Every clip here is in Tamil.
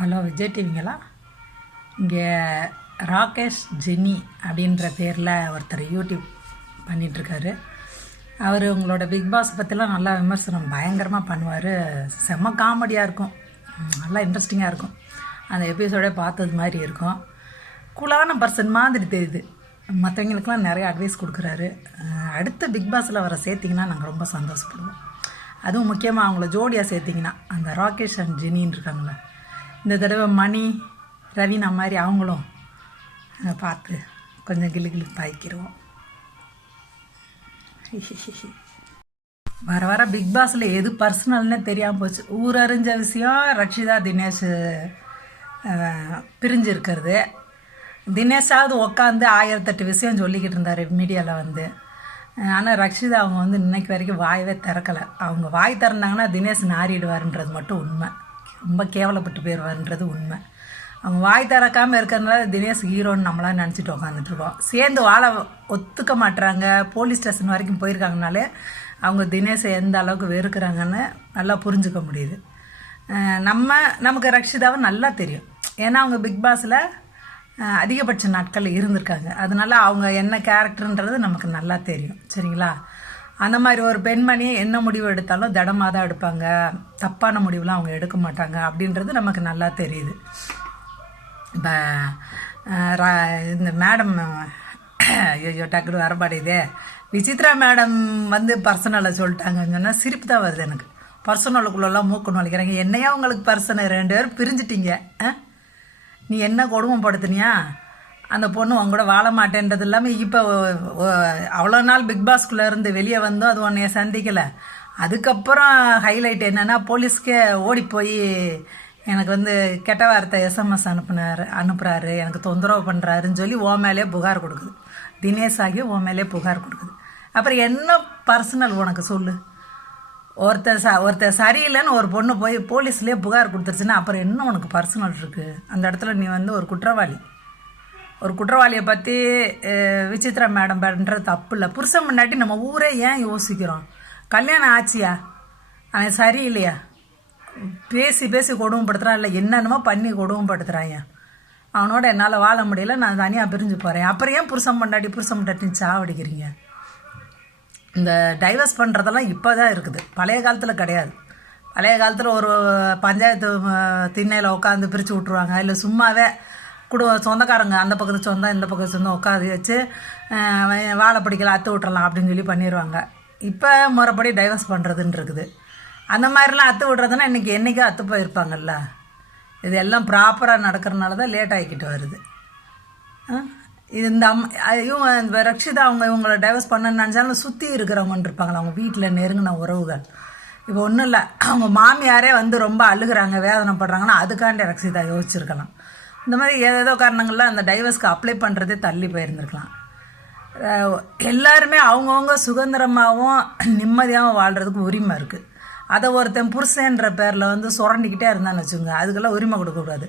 ஹலோ விஜய் டிவிங்களா? இங்கே ராகேஷ் ஜெனி அப்படின்ற பேரில் ஒருத்தர் யூடியூப் பண்ணிகிட்ருக்காரு அவர் உங்களோட பிக் பாஸ் பற்றிலாம் நல்லா விமர்சனம் பயங்கரமாக பண்ணுவார். செம்ம காமெடியாக இருக்கும். நல்லா இன்ட்ரெஸ்டிங்காக இருக்கும். அந்த எபிசோடே பார்த்தது மாதிரி இருக்கும். கூலான பர்சன் மாதிரி தெரியுது. மற்றவங்களுக்குலாம் நிறைய அட்வைஸ் கொடுக்குறாரு. அடுத்த பிக் பாஸில் வர சேர்த்திங்கன்னா நாங்கள் ரொம்ப சந்தோஷப்படுவோம். அதுவும் முக்கியமாக அவங்கள ஜோடியாக சேர்த்திங்கன்னா அந்த ராகேஷ் அண்ட் ஜெனின்னு இருக்காங்களே இந்த தடவை மணி ரவீனா மாதிரி அவங்களும் அஹ், பார்த்து கொஞ்சம் கிளு கிளு பாய்க்கிறோம் வர வர பிக் பாஸில் எது பர்சனல்னே தெரியாமல் போச்சு. ஊர் அறிஞ்ச விஷயம் ரக்ஷிதா தினேஷ் பிரிஞ்சிருக்கிறது. பிரிஞ்சு இருக்கிறது தினேஷாவது உட்காந்து ஆயிரத்தெட்டு விஷயம் சொல்லிக்கிட்டு இருந்தார் மீடியாவில் வந்து. ஆனால் ரக்ஷிதா அவங்க வந்து இன்னைக்கு வரைக்கும் வாயவே திறக்கலை. அவங்க வாய் திறந்தாங்கன்னா தினேஷ் நாறிடுவாருன்றது மட்டும் உண்மை. ரொம்ப கேவலப்பட்டு போயிடுவான்றது உண்மை. அவங்க வாய் திறக்காமல் இருக்கிறதுனால தினேஷ் ஹீரோன்னு நம்மளாம் நினச்சிட்டு உட்காந்துட்ருக்கோம் சேர்ந்து வாழ ஒத்துக்க மாட்டுறாங்க போலீஸ் ஸ்டேஷன் வரைக்கும் போயிருக்காங்கனாலே அவங்க தினேஷை எந்த அளவுக்கு வெறுக்கிறாங்கன்னு நல்லா புரிஞ்சுக்க முடியுது. நம்ம நமக்கு ரக்ஷிதாவை நல்லா தெரியும். ஏன்னா அவங்க பிக் பாஸில் அதிகபட்ச நாட்கள் இருந்திருக்காங்க. அதனால அவங்க என்ன கேரக்டர்ன்றது நமக்கு நல்லா தெரியும். சரிங்களா? அந்த மாதிரி ஒரு பெண்மணி என்ன முடிவு எடுத்தாலும் திடமாக தான் எடுப்பாங்க. தப்பான முடிவுலாம் அவங்க எடுக்க மாட்டாங்க. அப்படின்றது நமக்கு நல்லா தெரியுது. இப்போ இந்த மேடம் ஐயோ டக்குனு வரமாட்டேதே விசித்ரா மேடம் வந்து பர்சனலை சொல்லிட்டாங்கன்னு சொன்னால் சிரிப்பு தான் வருது எனக்கு. பர்சனலுக்குள்ளெல்லாம் மூக்கு நுழைக்கிறாங்க. என்னையா உங்களுக்கு பர்சனை ரெண்டு பேரும் பிரிஞ்சிட்டிங்க. ஆ நீ என்ன கொடுமைப்படுத்துனியா? அந்த பொண்ணு உன் கூட வாழ மாட்டேன்றது இல்லாமல் இப்போ அவ்வளோ நாள் பிக் பாஸ்குள்ளே இருந்து வெளியே வந்தோம் அது உன்னைய சந்திக்கலை. அதுக்கப்புறம் ஹைலைட் என்னென்னா போலீஸ்க்கே ஓடி போய் எனக்கு வந்து கெட்ட வார்த்தை எஸ்எம்எஸ் அனுப்புனார் அனுப்புகிறாரு எனக்கு தொந்தரவு பண்ணுறாருன்னு சொல்லி ஓ மேலே புகார் கொடுக்குது. தினேஷ் ஆகி ஓ மேலே புகார் கொடுக்குது. அப்புறம் என்ன பர்சனல் உனக்கு சொல்லு? ஒருத்தர் ச ஒருத்தர் சரியில்லைன்னு ஒரு பொண்ணு போய் போலீஸ்லேயே புகார் கொடுத்துருச்சுன்னா அப்புறம் என்ன உனக்கு பர்சனல் இருக்குது அந்த இடத்துல நீ வந்து ஒரு குற்றவாளி. ஒரு குற்றவாளியை பற்றி விசித்ரா மேடம் பண்ணுறது தப்பு இல்லை புருஷன் முன்னாடி நம்ம ஊரே ஏன் யோசிக்கிறோம்? கல்யாணம் ஆச்சியா? அவன் சரியில்லையா? பேசி பேசி கொடுமைப்படுத்துகிறான் இல்லை என்னென்னமோ பண்ணி கொடுமைப்படுத்துறான் அவனோட என்னால் வாழ முடியல நான் தனியாக பிரிஞ்சு போகிறேன் அப்புறம் ஏன் புருஷன் முன்னாடி புருஷன் முன்னாடி சாவடிக்கிறீங்க? இந்த டைவர்ஸ் பண்ணுறதெல்லாம் இப்போ தான் இருக்குது. பழைய காலத்தில் கிடையாது. பழைய காலத்தில் ஒரு பஞ்சாயத்து திண்ணையில் உட்காந்து பிரித்து விட்ருவாங்க இல்லை சும்மாவே குடும்ப சொந்தக்காரங்க அந்த பக்கத்து சொந்தம் இந்த பக்கத்து சொந்தம் உட்காந்து வச்சு வாழை பிடிக்கலாம் அத்து விட்றலாம் அப்படின்னு சொல்லி பண்ணிடுவாங்க இப்போ முறைப்படி டைவர்ஸ் பண்ணுறதுன்னு இருக்குது. அந்த மாதிரிலாம் அத்து விட்றதுன்னா இன்றைக்கி என்றைக்கோ அத்து போயிருப்பாங்கல்ல. இது எல்லாம் ப்ராப்பராக நடக்கிறனால தான் லேட் ஆகிக்கிட்டு வருது. இது இந்த அம் இவங்க இந்த ரக்ஷிதா அவங்க இவங்களை டைவர்ஸ் பண்ண நினச்சாலும் சுற்றி இருக்கிறவங்கன்னு இருப்பாங்களா அவங்க வீட்டில் நெருங்கின உறவுகள். இப்போ ஒன்றும் இல்லை அவங்க மாமியாரே வந்து ரொம்ப அழுகுறாங்க வேதனைப்படுறாங்கன்னா அதுக்காண்டி ரக்ஷிதா யோசிச்சிருக்கலாம். இந்த மாதிரி ஏதேதோ காரணங்கள்லாம் அந்த டைவர்ஸ்க்கு அப்ளை பண்ணுறதே தள்ளி போயிருந்துருக்கலாம். எல்லாருமே அவங்கவுங்க சுதந்திரமாகவும் நிம்மதியாகவும் வாழ்கிறதுக்கு உரிமை இருக்குது அதை ஒருத்தன் புருஷன்ற பேரில் வந்து சுரண்டிக்கிட்டே இருந்தான்னு வச்சுக்கோங்க. அதுக்கெல்லாம் உரிமை கொடுக்கக்கூடாது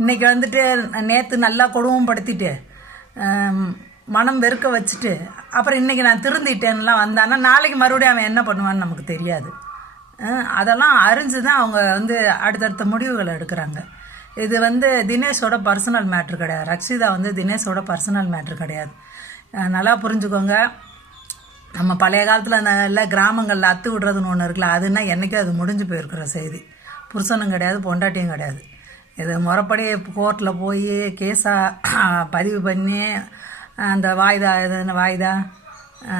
இன்றைக்கி வந்துட்டு நேற்று நல்லா கொடுமைப்படுத்திட்டு மனம் வெறுக்க வச்சுட்டு அப்புறம் இன்றைக்கி நான் திருந்திட்டேன்லாம் வந்தான்னா நாளைக்கு மறுபடியும் அவன் என்ன பண்ணுவான்னு நமக்கு தெரியாது. அதெல்லாம் அறிஞ்சு தான் அவங்க வந்து அடுத்தடுத்த முடிவுகளை எடுக்கிறாங்க. இது வந்து தினேஷோட பர்சனல் மேட்ரு கிடையாது. ரக்ஷிதா வந்து தினேஷோட பர்சனல் மேட்ரு கிடையாது. நல்லா புரிஞ்சுக்கோங்க. நம்ம பழைய காலத்தில் நல்ல கிராமங்களில் அத்து விடுறதுன்னு ஒன்று இருக்குல்ல அதுன்னா என்றைக்கும் அது முடிஞ்சு போயிருக்கிற செய்தி. புருஷனும் கிடையாது பொண்டாட்டியும் கிடையாது. இது முறைப்படி கோர்ட்டில் போய் கேஸாக பதிவு பண்ணி அந்த வாய்தா இது வாய்தா?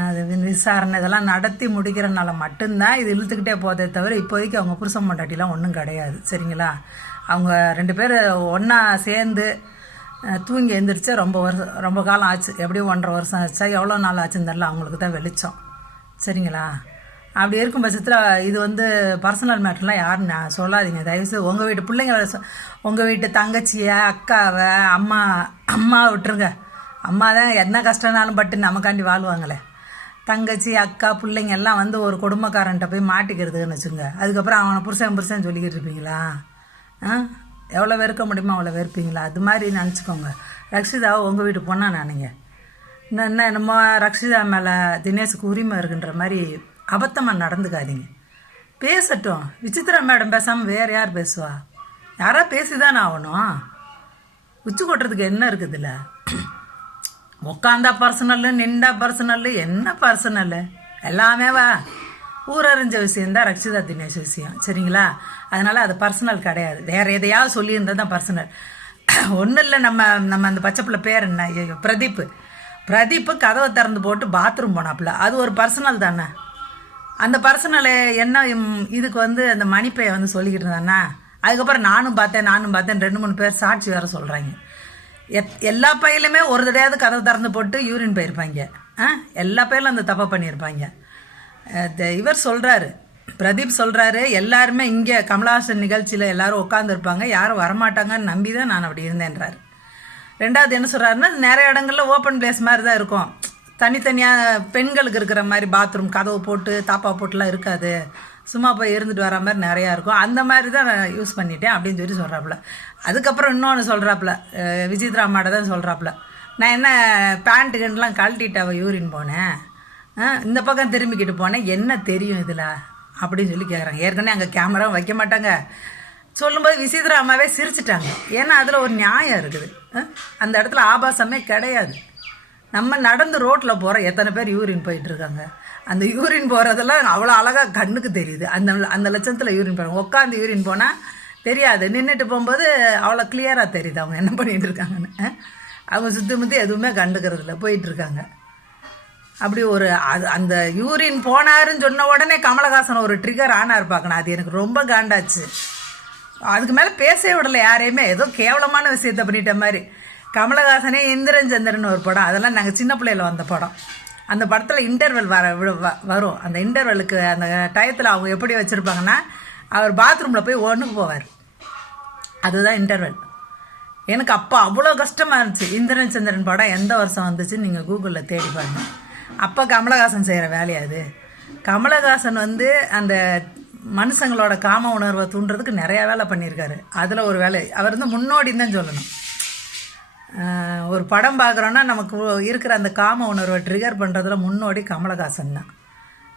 அது விசாரணை இதெல்லாம் நடத்தி முடிக்கிறனால மட்டும்தான் இது இழுத்துக்கிட்டே போதே தவிர இப்போதைக்கு அவங்க புருஷன் பொண்டாட்டிலாம் ஒன்றும் கிடையாது. சரிங்களா? அவங்க ரெண்டு பேர் ஒன்றா சேர்ந்து தூங்கி எழுந்திரிச்சா ரொம்ப வருஷம் ரொம்ப காலம் ஆச்சு. எப்படியும் ஒன்றரை வருஷம் ஆச்சா? எவ்வளோ நாள் ஆச்சுன்னு தெரில அவங்களுக்கு தான் வெளிச்சம். சரிங்களா? அப்படி இருக்கும் பட்சத்தில் இது வந்து பர்சனல் மேட்டர்லாம் யாரும் நான் சொல்லாதீங்க. தயவுசெய்து உங்கள் வீட்டு பிள்ளைங்கள சொ- உங்கள் வீட்டு தங்கச்சியை அக்காவை அம்மா அம்மா விட்டுருங்க. அம்மா தான் என்ன கஷ்டம்னாலும் பட்டு நமக்காண்டி வாழ்வாங்களே. தங்கச்சி அக்கா பிள்ளைங்க எல்லாம் வந்து ஒரு குடும்பக்காரன்ட்ட போய் மாட்டிக்கிறதுக்குன்னு வச்சுங்க அதுக்கப்புறம் அவனை புருஷன் புருஷன் சொல்லிக்கிட்டு இருப்பீங்களா? எவ்வளோ வெறுக்க முடியுமோ அவ்வளோ வெறுப்பீங்களா அது மாதிரி நினச்சிக்கோங்க. ரக்ஷிதாவை உங்கள் வீட்டு போனால் நானுங்க. என்ன என்னமோ ரக்ஷிதா மேலே தினேஷுக்கு உரிமை இருக்குன்ற மாதிரி அபத்தமாக நடந்துக்காதீங்க. பேசட்டும். விசித்ரா மேடம் பேசாமல் வேறு யார் பேசுவா? யாரா பேசிதானே ஆகணும். உச்சி கொட்டுறதுக்கு என்ன இருக்குதுல்ல? உட்காந்தா பர்சனல் நின்றா பர்சனல் என்ன பர்சனல் எல்லாமே வா. ஊரறிஞ்ச விஷயந்தான் ரக்ஷிதா தினேஷ் விஷயம். சரிங்களா? அதனால் அது பர்சனல் கிடையாது. வேற எதையாவது சொல்லியிருந்தது தான் பர்சனல் ஒன்றும் இல்லை நம்ம நம்ம அந்த பச்சை பிள்ளை பேர் என்ன? ஐயோ பிரதீப் பிரதீப்பு கதவை திறந்து போட்டு பாத்ரூம் போனாப்புல. அது ஒரு பர்சனல் தானே? அந்த பர்சனல் என்ன இதுக்கு வந்து அந்த மணிப்பையை வந்து சொல்லிக்கிட்டு இருந்தானா அதுக்கப்புறம் நானும் பார்த்தேன் நானும் பார்த்தேன் ரெண்டு மூணு பேர் சாட்சி வேற சொல்கிறாங்க எத் எல்லா பையிலுமே ஒரு தடையாவது கதவை திறந்து போட்டு யூரின் போயிருப்பாங்க. ஆ? எல்லா பையிலும் அந்த தப்பை பண்ணியிருப்பாங்க. இவர் சொல்கிறாரு பிரதீப் சொல்கிறாரு எல்லாருமே இங்கே கமலஹாசன் நிகழ்ச்சியில் எல்லாரும் உட்காந்துருப்பாங்க யாரும் வரமாட்டாங்கன்னு நம்பி தான் நான் அப்படி இருந்தேன்றாரு. ரெண்டாவது என்ன சொல்கிறாருன்னா நிறைய இடங்களில் ஓப்பன் பிளேஸ் மாதிரி தான் இருக்கும். தனித்தனியாக பெண்களுக்கு இருக்கிற மாதிரி பாத்ரூம் கதவு போட்டு தாப்பா போட்டுலாம் இருக்காது. சும்மா போய் இருந்துட்டு வர மாதிரி நிறையா இருக்கும். அந்த மாதிரி தான் நான் யூஸ் பண்ணிட்டேன் அப்படின்னு சொல்லி சொல்கிறாப்புல அதுக்கப்புறம் இன்னொன்று சொல்கிறாப்புல விஜித் ராமாட தான் சொல்கிறாப்புல நான் என்ன பேண்ட்டு கண்டுலாம் கழட்டிட்டு அவள் யூரின் போனேன்? இந்த பக்கம் திரும்பிக்கிட்டு போனேன். என்ன தெரியும் இதில்? அப்படின்னு சொல்லி கேட்குறாங்க ஏற்கனவே அங்கே கேமரா வைக்க மாட்டாங்க. சொல்லும்போது விசித்திர அம்மாவே சிரிச்சிட்டாங்க. ஏன்னா அதில் ஒரு நியாயம் இருக்குது. அந்த இடத்துல ஆபாசமே கிடையாது. நம்ம நடந்து ரோட்டில் போகிற எத்தனை பேர் யூரின் போயிட்டுருக்காங்க. அந்த யூரின் போகிறதெல்லாம் அவ்வளோ அழகாக கண்ணுக்கு தெரியுது. அந்த அந்த லட்சத்தில் யூரின் போகிறாங்க உட்காந்து யூரின் போனால் தெரியாது. நின்றுட்டு போகும்போது அவ்வளோ கிளியராக தெரியுது அவங்க என்ன பண்ணிகிட்டு இருக்காங்கன்னு. அவங்க சுற்றி முற்றி எதுவுமே கண்டுக்கிறது இல்லை போயிட்டுருக்காங்க. அப்படி ஒரு அது அந்த யூரின் போனாருன்னு சொன்ன உடனே கமலஹாசன் ஒரு ட்ரிகர் ஆனார் பார்க்கணும். அது எனக்கு ரொம்ப காண்டாச்சு. அதுக்கு மேலே பேசவே விடல யாரையுமே. ஏதோ கேவலமான விஷயத்த பண்ணிட்ட மாதிரி. கமலஹாசனே இந்திரன் சந்திரன் ஒரு படம். அதெல்லாம் நாங்கள் சின்ன பிள்ளையில் வந்த படம். அந்த படத்தில் இன்டர்வெல் வர வ- வரும். அந்த இன்டர்வெலுக்கு அந்த டயத்தில் அவங்க எப்படி வச்சுருப்பாங்கன்னா அவர் பாத்ரூமில் போய் ஒன்றுக்கு போவார். அதுதான் இன்டர்வெல் எனக்கு அப்போ அவ்வளோ கஷ்டமாக இருந்துச்சு. இந்திரன் சந்திரன் படம் எந்த வருஷம் வந்துச்சுன்னு நீங்கள் கூகுளில் தேடி பாருங்கள் அப்போ கமலஹாசன் செய்கிற வேலையா அது கமலஹாசன் வந்து அந்த மனுஷங்களோட காம உணர்வை தூண்டுறதுக்கு நிறையா வேலை பண்ணியிருக்காரு. அதில் ஒரு வேலை. அவர் வந்து முன்னோடின்னு தான் சொல்லணும். ஒரு படம் பார்க்குறோன்னா நமக்கு இருக்கிற அந்த காம உணர்வை ட்ரிகர் பண்ணுறதுல முன்னோடி கமலஹாசன் தான்.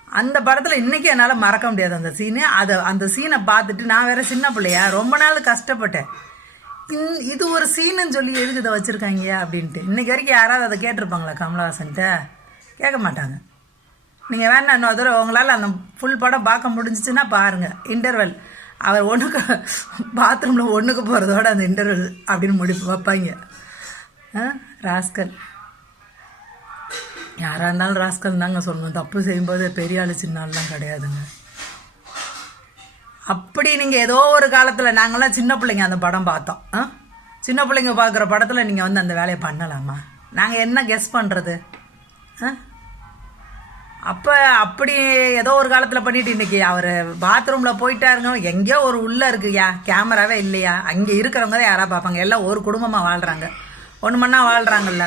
அந்த படத்தில் இன்றைக்கி என்னால் மறக்க முடியாது அந்த சீனு அதை அந்த சீனை பார்த்துட்டு நான் வேறு சின்ன பிள்ளையா ரொம்ப நாள் கஷ்டப்பட்டேன். இந் இது ஒரு சீனுன்னு சொல்லி எதுக்கு இதை வச்சுருக்காங்க அப்படின்ட்டு. இன்றைக்கி வரைக்கும் யாராவது அதை கேட்டிருப்பாங்களா கமலஹாசன்கிட்ட? கேட்க மாட்டாங்க. நீங்கள் வேணா இன்னொரு தடவை உங்களால் அந்த ஃபுல் படம் பார்க்க முடிஞ்சிச்சுன்னா பாருங்கள் இன்டர்வெல் அவர் ஒன்றுக்கு பாத்ரூமில் ஒன்றுக்கு போகிறதோட அந்த இன்டர்வெல் அப்படின்னு முடிப்பு வைப்பாங்க. ராஸ்கல். யாராக இருந்தாலும் ராஸ்கல் தாங்க சொல்லணும். தப்பு செய்யும்போது பெரிய ஆள் சின்ன கிடையாதுங்க. அப்படி நீங்கள் ஏதோ ஒரு காலத்தில் நாங்களாம் சின்ன பிள்ளைங்க அந்த படம் பார்த்தோம். ஆ? சின்ன பிள்ளைங்க பார்க்குற படத்தில் நீங்கள் வந்து அந்த வேலையை பண்ணலாமா? நாங்கள் என்ன கெஸ் பண்ணுறது ஆ? அப்போ அப்படி ஏதோ ஒரு காலத்தில் பண்ணிட்டு இன்னைக்கு அவர் பாத்ரூமில் போயிட்டாருங்க. எங்கேயோ ஒரு உள்ளே இருக்குயா கேமராவே இல்லையா? அங்கே இருக்கிறவங்க தான் யாராவது பார்ப்பாங்க. எல்லாம் ஒரு குடும்பமாக வாழ்கிறாங்க ஒன்று மண்ணா வாழ்கிறாங்கல்ல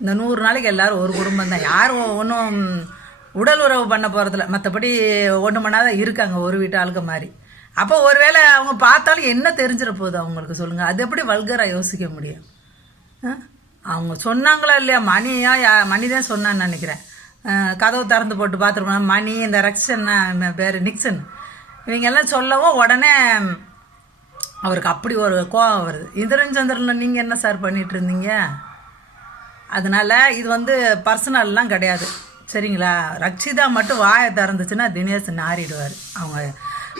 இந்த நூறு நாளைக்கு எல்லாரும் ஒரு குடும்பம் தான். யாரும் ஒன்றும் உடல் உறவு பண்ண போகிறதில்ல மற்றபடி ஒன்று மணி தான் இருக்காங்க ஒரு வீட்டு ஆளுக்கு மாதிரி. அப்போ ஒருவேளை அவங்க பார்த்தாலும் என்ன தெரிஞ்சிட போகுது அவங்களுக்கு சொல்லுங்கள் அது எப்படி வல்கராக யோசிக்க முடியும்? அவங்க சொன்னாங்களா இல்லையா? மணியா யா மணி தான் சொன்னான்னு நினைக்கிறேன். கதவு திறந்து போட்டு பார்த்துருப்போம் மணி இந்த ரக்ஷன் பேர் நிக்சன். இவங்கெல்லாம் சொல்லவும் உடனே அவருக்கு அப்படி ஒரு கோபம் வருது. இந்திரன் சந்திரனில் நீங்கள் என்ன சார் பண்ணிட்டு இருந்தீங்க? அதனால இது வந்து பர்சனல்லாம் கிடையாது. சரிங்களா? ரக்ஷிதா மட்டும் வாயை திறந்துச்சுன்னா தினேஷ் நாரிடுவார். அவங்க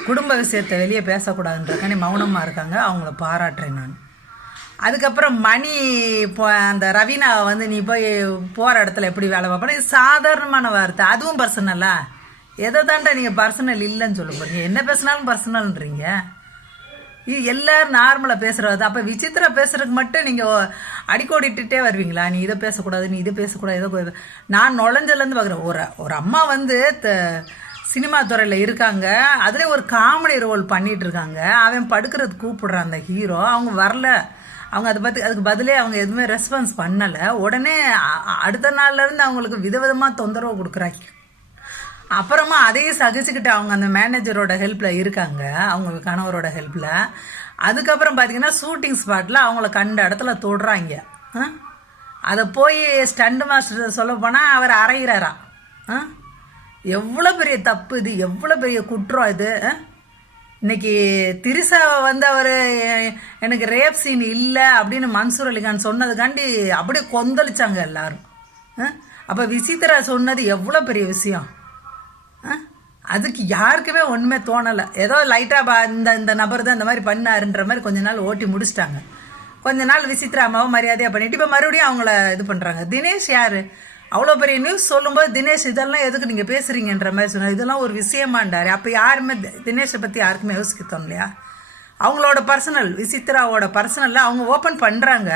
குடும்ப விஷயத்தை வெளியே பேசக்கூடாதுன்றக்கானே மௌனமாக இருக்காங்க. அவங்கள பாராட்டுறேன் நான். அதுக்கப்புறம் மணி இப்போ அந்த ரவீனா வந்து நீ போய் போகிற இடத்துல எப்படி வேலை பார்ப்பேன் இது சாதாரணமான வார்த்தை. அதுவும் பர்சனலா எதை தாண்டா நீங்கள் பர்சனல் இல்லைன்னு சொல்ல போகிறீங்க என்ன பேசினாலும் பர்சனல்ன்றீங்க இது எல்லாரும் நார்மலாக பேசுகிறது அப்போ விசித்திரா பேசுறதுக்கு மட்டும் நீங்கள் அடிக்கோடிட்டுட்டே வருவீங்களா? நீ இதை பேசக்கூடாது நீ இதை பேசக்கூடாது இதை நான் நுழைஞ்சலேருந்து பார்க்குறேன் ஒரு ஒரு அம்மா வந்து த- சினிமா துறையில் இருக்காங்க. அதுலேயே ஒரு காமெடி ரோல் பண்ணிகிட்டு இருக்காங்க. அவன் படுக்கிறது கூப்பிடுறான் அந்த ஹீரோ அவங்க வரல. அவங்க அதை பற்றி அதுக்கு பதிலே அவங்க எதுவுமே ரெஸ்பான்ஸ் பண்ணலை. உடனே அ- அடுத்த நாள்லேருந்து அவங்களுக்கு விதவிதமாக தொந்தரவு கொடுக்குறாங்க. அப்புறமா அதையும் சகிச்சுக்கிட்டு அவங்க அந்த மேனேஜரோட ஹெல்ப்பில் இருக்காங்க அவங்க கணவரோட ஹெல்ப்பில் அதுக்கப்புறம் பார்த்தீங்கன்னா ஷூட்டிங் ஸ்பாட்டில் அவங்கள கண்ட இடத்துல தொடுறாங்க. அதை போய் ஸ்டண்ட் மாஸ்டர் சொல்ல போனால் அவர் அரைகிறாரா ஆ? எவ்வளோ பெரிய தப்பு இது? எவ்வளோ பெரிய குற்றம் இது? ஆ? இன்னைக்கு திரிசாவை வந்து அவர் எனக்கு ரேப் சீன் இல்லை அப்படின்னு மன்சூர் அலிகான் சொன்னதுக்காண்டி அப்படியே கொந்தளிச்சாங்க எல்லாரும். அப்போ விசித்ரா சொன்னது எவ்வளோ பெரிய விஷயம்? ஆ? அதுக்கு யாருக்குமே ஒன்றுமே தோணலை. ஏதோ லைட்டாக பா இந்த இந்த நபர் தான் இந்த மாதிரி பண்ணாருன்ற மாதிரி கொஞ்ச நாள் ஓட்டி முடிச்சிட்டாங்க. கொஞ்ச நாள் விசித்ரா அம்மாவை மரியாதையாக பண்ணிட்டு இப்போ மறுபடியும் அவங்கள இது பண்ணுறாங்க தினேஷ் யார்? அவ்வளோ பெரிய நியூஸ் சொல்லும்போது தினேஷ் இதெல்லாம் எதுக்கு நீங்கள் பேசுகிறீங்கன்ற மாதிரி சொன்னார். இதெல்லாம் ஒரு விஷயமாண்டார் அப்போ யாருமே தினேஷை பற்றி யாருக்குமே யோசிக்கத்தோம் இல்லையா? அவங்களோட பர்சனல் விசித்ராவோட பர்சனலில் அவங்க ஓப்பன் பண்ணுறாங்க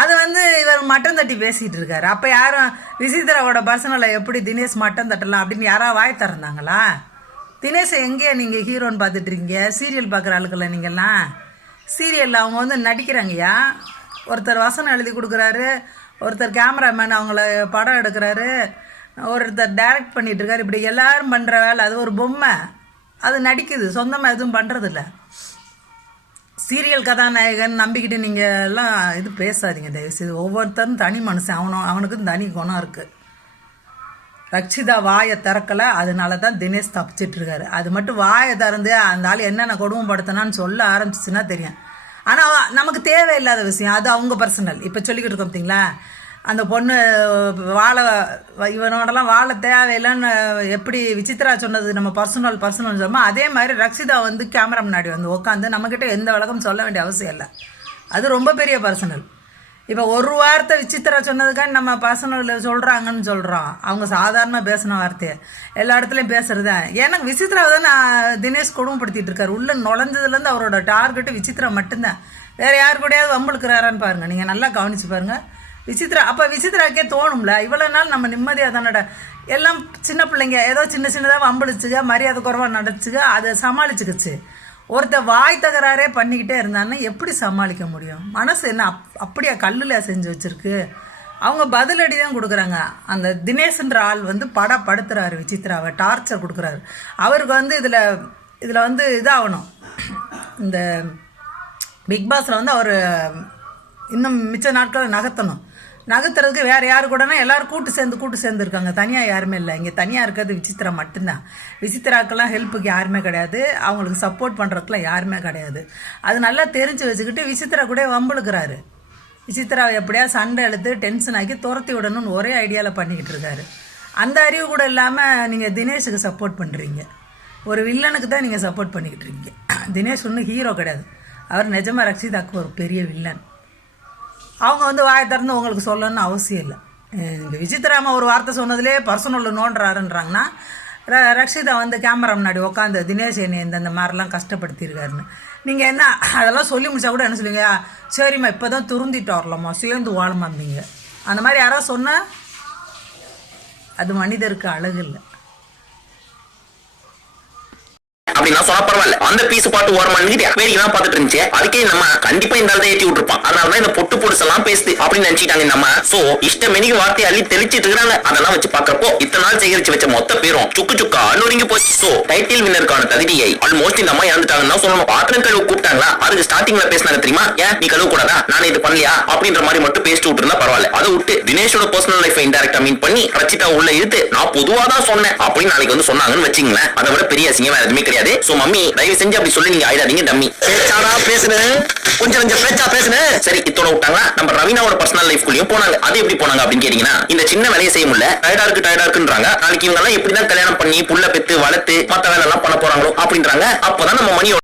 அது வந்து இவர் மட்டம் தட்டி பேசிகிட்டு இருக்காரு. அப்போ யாரும் விசித்ராவோட பர்சனலை எப்படி தினேஷ் மட்டம் தட்டலாம் அப்படின்னு யாராவது வாய் திறந்தாங்களா? தினேஷை எங்கேயே நீங்கள் ஹீரோன்னு பார்த்துட்டு இருக்கீங்க? சீரியல் பார்க்குற ஆளுக்கல்ல நீங்கள்லாம் சீரியலில் அவங்க வந்து நடிக்கிறாங்கய்யா. ஒருத்தர் வசனம் எழுதி கொடுக்குறாரு. ஒருத்தர் கேமராமேன் அவங்கள படம் எடுக்கிறாரு ஒருத்தர் டைரக்ட் பண்ணிட்டு இப்படி எல்லாரும் பண்ணுற வேலை அது ஒரு பொம்மை. அது நடிக்குது சொந்தமாக எதுவும் பண்ணுறதில்ல சீரியல் கதாநாயகன் நம்பிக்கிட்டு நீங்கள் எல்லாம் இது பேசாதீங்க தயவுசெய்து. ஒவ்வொருத்தரும் தனி மனுஷன் அவனும் அவனுக்கும் தனி குணம் இருக்குது ரக்ஷிதா வாயை திறக்கல அதனால தான் தினேஷ் தப்பிச்சிட்ருக்காரு அது மட்டும் வாயை திறந்து அந்த ஆள் என்னென்ன கொடுமைப்படுத்தினான்னு சொல்ல ஆரம்பிச்சுன்னா தெரியும். ஆனால் நமக்கு தேவையில்லாத விஷயம் அது அவங்க பர்சனல் இப்போ சொல்லிக்கிட்டு இருக்கோம் பார்த்தீங்களா அந்த பொண்ணு வாழை இவனோடலாம் வாழ தேவையில்லைன்னு எப்படி விசித்ரா சொன்னது நம்ம பர்சனல் பர்சனல் சொன்னோமோ அதே மாதிரி ரக்ஷிதா வந்து கேமரா முன்னாடி வந்து உட்காந்து நம்மக்கிட்ட எந்த விளக்கம் சொல்ல வேண்டிய அவசியம் இல்லை. அது ரொம்ப பெரிய பர்சனல் இப்போ ஒரு வார்த்தை விசித்திரா சொன்னதுக்காக நம்ம பர்சனல் சொல்கிறாங்கன்னு சொல்கிறோம் அவங்க சாதாரணமாக பேசின வார்த்தையை. எல்லா இடத்துலையும் பேசுறது. எனக்கு விசித்ராவை தான் நான் தினேஷ் கொடுமைப்படுத்திட்டு இருக்காரு. உள்ள நுழைஞ்சதுலேருந்து அவரோட டார்கெட்டு விசித்திரா மட்டும்தான். வேறு யார் கூடயாவது வம்புழுக்கிறாரான்னு பாருங்கள் நீங்கள் நல்லா கவனிச்சு பாருங்க. விசித்ரா அப்போ விசித்ராக்கே தோணும்ல? இவ்வளோ நாள் நம்ம நிம்மதியாக தானட? எல்லாம் சின்ன பிள்ளைங்க ஏதோ சின்ன சின்னதாக வம்பளிச்சுக்க மரியாதை குறைவாக நடச்சுக்க அதை சமாளிச்சுக்கிச்சு. ஒருத்த வாய் தகராறே பண்ணிக்கிட்டே இருந்தான்னா எப்படி சமாளிக்க முடியும்? மனசு என்ன அப் அப்படியா கல்லில் செஞ்சு வச்சுருக்கு? அவங்க பதிலடி தான் கொடுக்குறாங்க. அந்த தினேஷ்ன்ற ஆள் வந்து படப்படுத்துகிறாரு விசித்ராவை டார்ச்சர் கொடுக்குறாரு. அவருக்கு வந்து இதில் இதில் வந்து இதாகணும். இந்த பிக் பாஸில் வந்து அவர் இன்னும் மிச்ச நாட்களை நகர்த்தணும். நகர்த்துறதுக்கு வேற யாரு கூடனா எல்லாரும் கூட்டு சேர்ந்து கூட்டு சேர்ந்து இருக்காங்க. தனியாக யாருமே இல்லை. இங்கே தனியாக இருக்கிறது விசித்ரா மட்டும்தான். விசித்திராக்கெல்லாம் ஹெல்ப்புக்கு யாருமே கிடையாது. அவங்களுக்கு சப்போர்ட் பண்ணுறதுக்குலாம் யாருமே கிடையாது. அது நல்லா தெரிஞ்சு வச்சுக்கிட்டு விசித்ரா கூட வம்புழுக்கிறாரு. விசித்திராவை எப்படியா சண்டை எடுத்து டென்ஷன் ஆக்கி துரத்தி விடணும்னு ஒரே ஐடியாவில் பண்ணிக்கிட்டு இருக்காரு. அந்த அறிவு கூட இல்லாமல் நீங்கள் தினேஷுக்கு சப்போர்ட் பண்ணுறீங்க ஒரு வில்லனுக்கு தான் நீங்கள் சப்போர்ட் பண்ணிக்கிட்டு இருக்கீங்க. தினேஷ் ஒன்றும் ஹீரோ கிடையாது. அவர் நிஜமாக ரக்ஷிதாக்கு ஒரு பெரிய வில்லன் அவங்க வந்து வாயை திறந்து உங்களுக்கு சொல்லணும்னு அவசியம் இல்லை. இந்த விசித்ராமா ஒரு வார்த்தை சொன்னதுலே பர்சனல் நோண்டுறாருன்றாங்கன்னா ர- ரக்ஷிதா வந்து கேமரா முன்னாடி உட்காந்து தினேஷ் என்னை இந்த இந்த மாதிரிலாம் கஷ்டப்படுத்தியிருக்காருன்னு. நீங்கள் என்ன அதெல்லாம் சொல்லி முடிச்சா கூட என்ன சொல்லுவீங்க? சரிம்மா இப்போ தான் துருந்திட்டு வரலாமா சேர்ந்து வாழமாம்பீங்க அந்த மாதிரி யாராவது சொன்னால் அது மனிதருக்கு அழகு இல்லை. அப்படின்னா சொன்னா பரவாயில்ல. அந்த பீஸ் பாட்டு ஓரமா நின்னுட்டு வேடிக்கை தான் பார்த்துட்டு இருந்துச்சு. அதுக்கே நம்ம கண்டிப்பா இந்த ஆள் ஏற்றி ஏத்தி விட்டுருப்பான். அதனாலதான் இந்த பொட்டு பொடுசு எல்லாம் பேசுது அப்படின்னு நினைச்சிட்டாங்க நம்ம சோ இஷ்டமெனிக்கு வார்த்தை அள்ளி தெளிச்சிட்டு இருக்காங்க அதெல்லாம் வச்சு பாக்குறப்போ இத்தனை நாள் சேகரிச்சு வச்ச மொத்த பேரும் சுக்கு சுக்கா நொறுங்கி போச்சு. சோ டைட்டில் வின்னருக்கான தகுதியை ஆல்மோஸ்ட் இந்த அம்மா இறந்துட்டாங்கன்னா சொல்லணும். பாத்திரம் கழுவு கூப்பிட்டாங்களா? அதுக்கு ஸ்டார்டிங்ல பேசினாங்க தெரியுமா? ஏன் நீ கழுவு கூடாதா நான் இது பண்ணலையா? அப்படின்ற மாதிரி மட்டும் பேசிட்டு விட்டுருந்தா பரவாயில்ல. அதை விட்டு தினேஷோட பர்சனல் லைஃப் இன்டெரக்டா மீன் பண்ணி ரச்சிதா உள்ள இழுத்து நான் பொதுவா தான் சொன்னேன் அப்படின்னு நாளைக்கு வந்து சொன்னாங்கன்னு வச்சுங்களேன் அதை விட பெரிய அசிங்கம் வேற எதுவுமே கிடையாது. சோ மம்மி தயவு செஞ்சு அப்படி சொல்லி நீங்க ஆயிடாதீங்க டம்மி பேச்சாடா பேசுன. கொஞ்சம் கொஞ்சம் பேச்சா பேசுன. சரி இத்தோட விட்டாங்களா? நம்ம ரவீனாவோட பர்சனல் லைஃப் குள்ளயும் போனாங்க. அது எப்படி போனாங்க அப்படின்னு கேட்டீங்கன்னா இந்த சின்ன வேலையை செய்ய முடியல. டயர்டா இருக்கு டயர்டா இருக்குன்றாங்க. நாளைக்கு இவங்க எல்லாம் எப்படிதான் கல்யாணம் பண்ணி புள்ள பெத்து வளர்த்து மத்த வேலை எல்லாம் பண்ண போறாங்களோ அப்படின்றாங்க. அப்பதான் நம்ம மணியோட